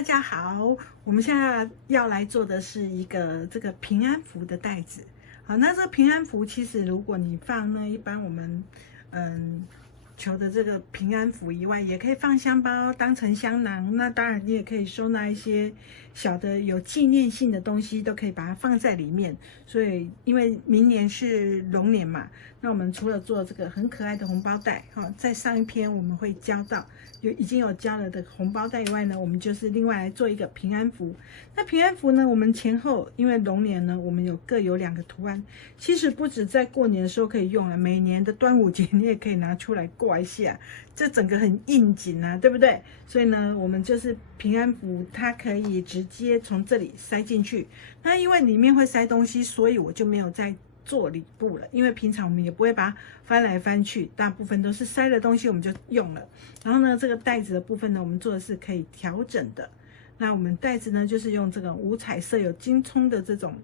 大家好，我们现在要来做的是一个这个平安符的袋子。好，那这个平安符其实如果你放呢，一般我们求的这个平安符以外，也可以放香包当成香囊。那当然你也可以收纳一些小的有纪念性的东西，都可以把它放在里面。所以因为明年是龙年嘛，那我们除了做这个很可爱的红包袋，在上一篇我们会教到已经有教了的红包袋以外呢，我们就是另外来做一个平安符。那平安符呢，我们前后因为龙年呢，我们各有2个图案，其实不止在过年的时候可以用啊，每年的端午节你也可以拿出来挂一下，这整个很应景啊，对不对？所以呢，我们就是平安符，它可以直接从这里塞进去。那因为里面会塞东西，所以我就没有再做里部了，因为平常我们也不会把它翻来翻去，大部分都是塞了东西我们就用了。然后呢，这个袋子的部分呢，我们做的是可以调整的。那我们袋子呢，就是用这个五彩色有金葱的这种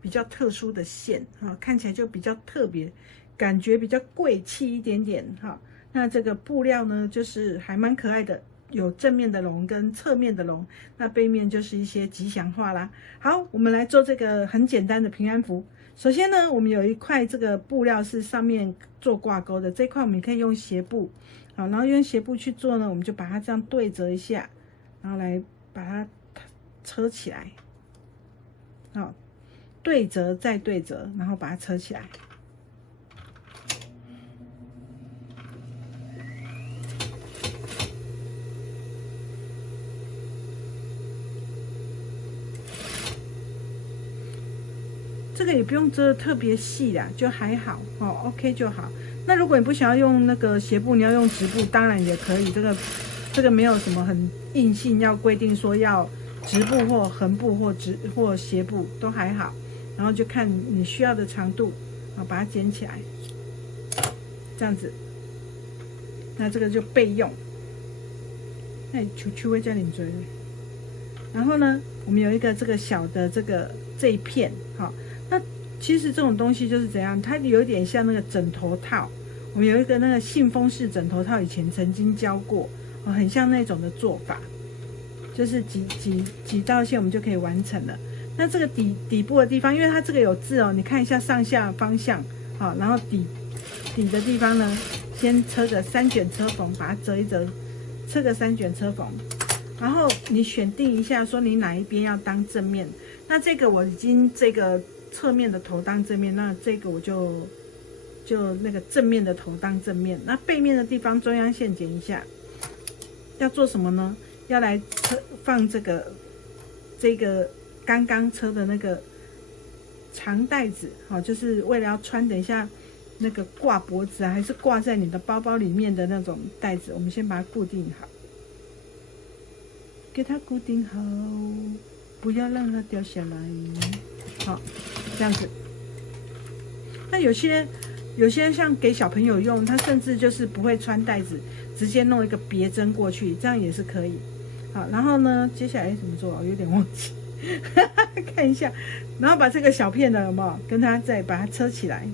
比较特殊的线，看起来就比较特别，感觉比较贵气一点点哈。那这个布料呢，就是还蛮可爱的，有正面的龙跟侧面的龙，那背面就是一些吉祥话啦。好，我们来做这个很简单的平安符。首先呢，我们有一块这个布料是上面做挂钩的，这块我们可以用斜布，好，然后用斜布去做呢，我们就把它这样对折一下，然后来把它车起来，好，对折再对折，然后把它车起来。这个也不用遮得特别细啦，就还好哦 ，OK 就好。那如果你不想要用那个斜布，你要用直布，当然也可以。这个没有什么很硬性要规定说要直布或横布或斜布都还好，然后就看你需要的长度，好把它剪起来，这样子。那这个就备用。那球会叫你追。然后呢，我们有一个这个小的这一片，好。那其实这种东西就是怎样，它有一点像那个枕头套。我们有一个那个信封式枕头套，以前曾经教过，很像那种的做法，就是几道线我们就可以完成了。那这个底部的地方，因为它这个有字哦，你看一下上下方向，好，然后底的地方呢，先车个3卷车缝，把它折一折，车个3卷车缝，然后你选定一下，说你哪一边要当正面。那这个我已经这个侧面的头当正面，那这个我就那个正面的头当正面。那背面的地方中央线剪一下。要做什么呢？要来放这个刚刚车的那个长袋子，好，就是为了要穿等一下那个挂脖子还是挂在你的包包里面的那种袋子。我们先把它固定好，给它固定好，不要让它掉下来。好，这样子。那有些像给小朋友用，他甚至就是不会穿袋子，直接弄一个别针过去，这样也是可以。好，然后呢，接下来怎么做？我有点忘记，看一下。然后把这个小片的有没有跟它再把它车起来？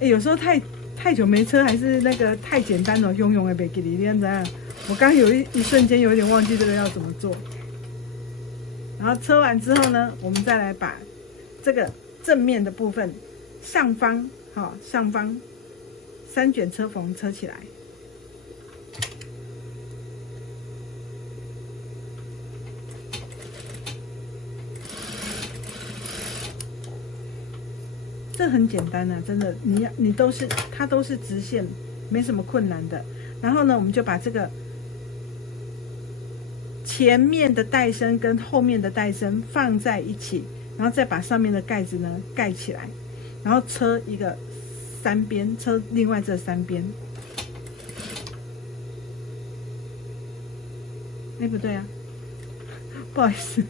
有时候太久没车，还是那个太简单了，用也别给你这样子。我刚有一瞬间有点忘记这个要怎么做。然后车完之后呢，我们再来把这个正面的部分上方3卷车缝车起来。这很简单啊，真的，它都是直线，没什么困难的。然后呢，我们就把这个前面的带身跟后面的带身放在一起，然后再把上面的盖子呢盖起来，然后车一个3边，车另外这3边。不对啊，不好意思。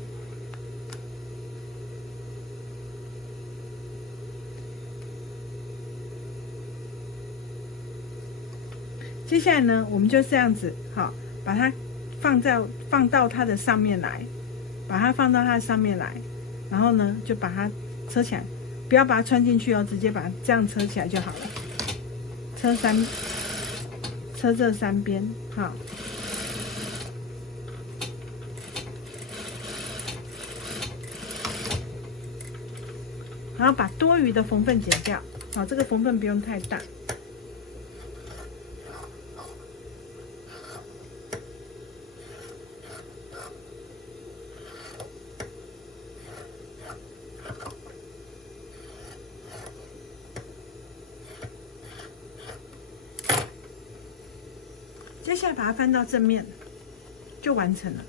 接下来呢，我们就这样子，好，把它放到它的上面来，把它放到它的上面来，然后呢，就把它车起来，不要把它穿进去哦，直接把它这样车起来就好了。车这3边，好。然后把多余的缝缝剪掉。好，这个缝缝不用太大。接下来把它翻到正面，就完成了。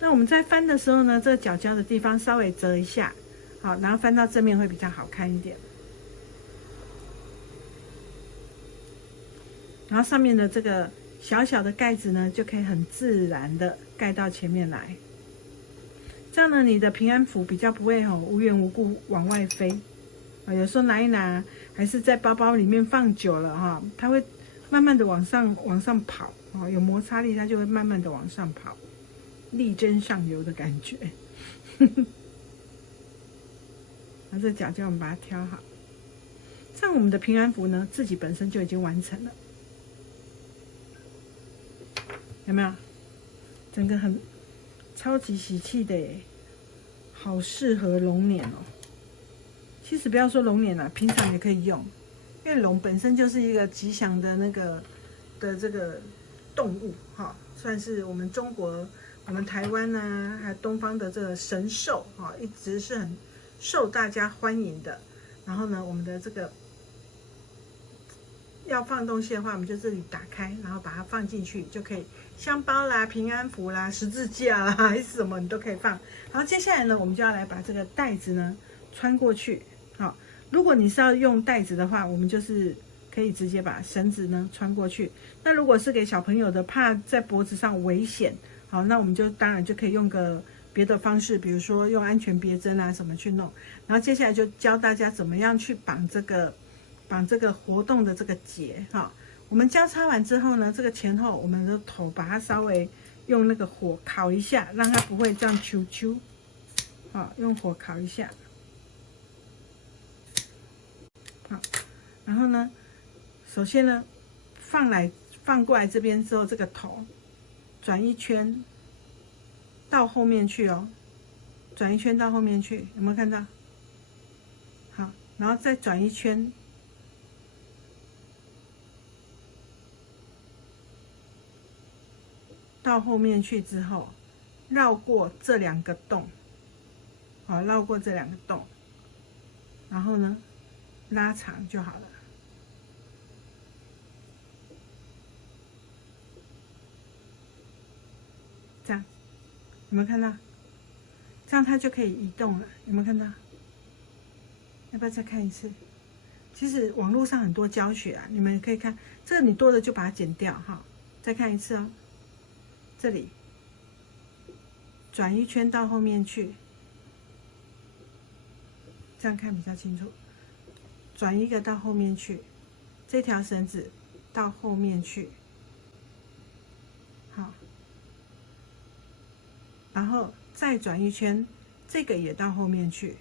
那我们在翻的时候呢，这个角角的地方稍微折一下，好，然后翻到正面会比较好看一点。然后上面的这个小小的盖子呢，就可以很自然的盖到前面来。这样呢，你的平安符比较不会无缘无故往外飞。有时候拿一拿，还是在包包里面放久了它会慢慢的往上跑有摩擦力，它就会慢慢的往上跑，力争上游的感觉。那这角角我们把它挑好，这样我们的平安符呢，自己本身就已经完成了，有没有？整个很超级喜气的耶，好适合龙年哦。其实不要说龙年啦，平常也可以用，因为龙本身就是一个吉祥的这个动物算是我们中国、我们台湾啊，还有东方的这个神兽一直是很受大家欢迎的。然后呢，我们的这个要放东西的话，我们就这里打开，然后把它放进去就可以，香包啦、平安符啦、十字架啦，还是什么你都可以放。然后接下来呢，我们就要来把这个袋子呢穿过去。好，如果你是要用袋子的话，我们就是可以直接把绳子呢穿过去。那如果是给小朋友的，怕在脖子上危险，好，那我们就当然就可以用个别的方式，比如说用安全别针啊什么去弄。然后接下来就教大家怎么样去绑这个活动的这个结我们交叉完之后呢，这个前后我们的头把它稍微用那个火烤一下，让它不会这样揪揪。好，用火烤一下。好，然后呢，首先呢，放过来这边之后，这个头转一圈到后面去哦，转一圈到后面去，有没有看到？好，然后再转一圈，到后面去之后，绕过这两个洞，好，绕过这两个洞，然后呢，拉长就好了。这样，有没有看到？这样它就可以移动了，有没有看到？要不要再看一次？其实网络上很多教学啊，你们可以看。这个你多的就把它剪掉哈。再看一次哦，这里转一圈到后面去，这样看比较清楚。转一个到后面去，这条绳子到后面去，好，然后再转一圈，这个也到后面去，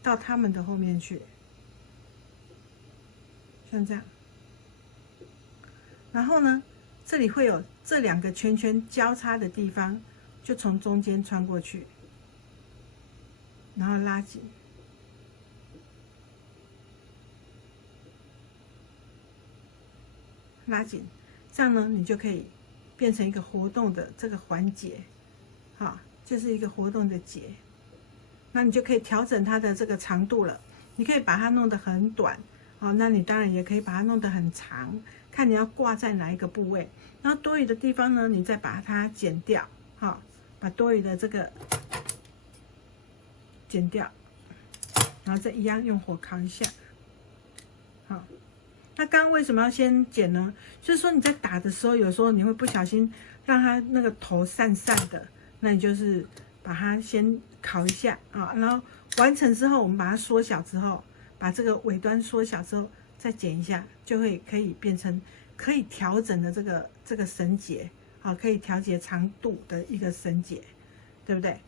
到他们的后面去，像这样。然后呢，这里会有这两个圈圈交叉的地方，就从中间穿过去，然后拉紧。拉紧，这样呢，你就可以变成一个活动的这个环节，好，就是一个活动的结。那你就可以调整它的这个长度了。你可以把它弄得很短，好，那你当然也可以把它弄得很长，看你要挂在哪一个部位。然后多余的地方呢，你再把它剪掉，好，把多余的这个剪掉，然后再一样用火烤一下，好。那刚刚为什么要先剪呢？就是说你在打的时候，有时候你会不小心让它那个头散散的，那你就是把它先烤一下啊，然后完成之后，我们把它缩小之后，把这个尾端缩小之后再剪一下，就会可以变成可以调整的这个绳结，好，可以调节长度的一个绳结，对不对？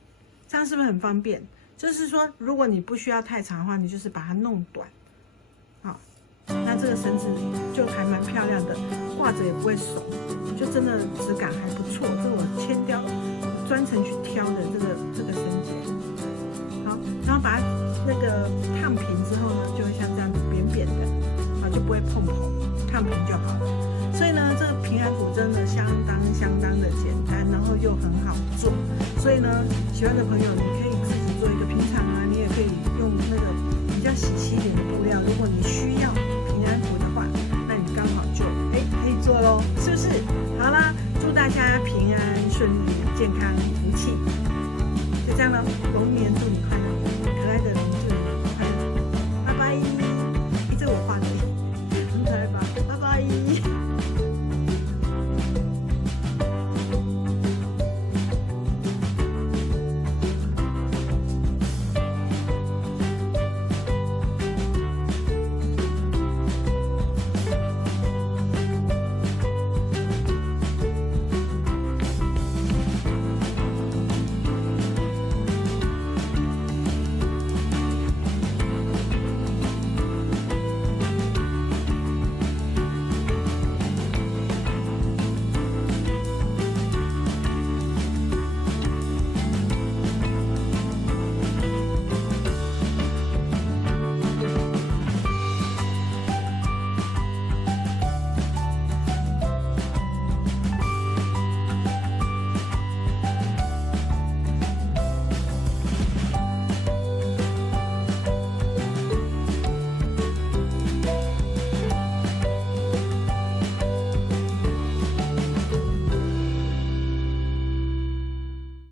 这样是不是很方便？就是说，如果你不需要太长的话，你就是把它弄短，好。那这个绳子就还蛮漂亮的，挂着也不会怂，就真的质感还不错。这个我专程去挑的这个绳结。好，然后把它那个烫平之后呢，就会像这样子扁扁的，啊，就不会碰，烫平就好了。所以呢，这个平安符真的相当的简单，然后又很好做。所以呢，喜欢的朋友你可以自己做一个，平常啊，你也可以用那个比较喜气一点的布料。如果你需要平安符的话，那你刚好就可以做咯，是不是？好啦，祝大家平安顺利、健康、福气。就这样了，龙年祝你